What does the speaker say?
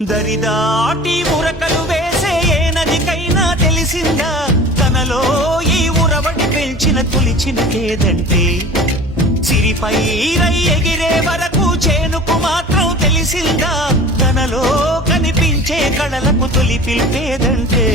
దరిదాటి ఉరకలు వేసే ఏ నదికైనా తెలిసిందా తనలో ఈ ఉరవడి పెంచిన తొలిచిన కేదంటే సిరిపై రై ఎగిరే వరకు చేనుకు మాత్రం తెలిసిందా తనలో కనిపించే కళలకు తొలి పిలిపేదంటే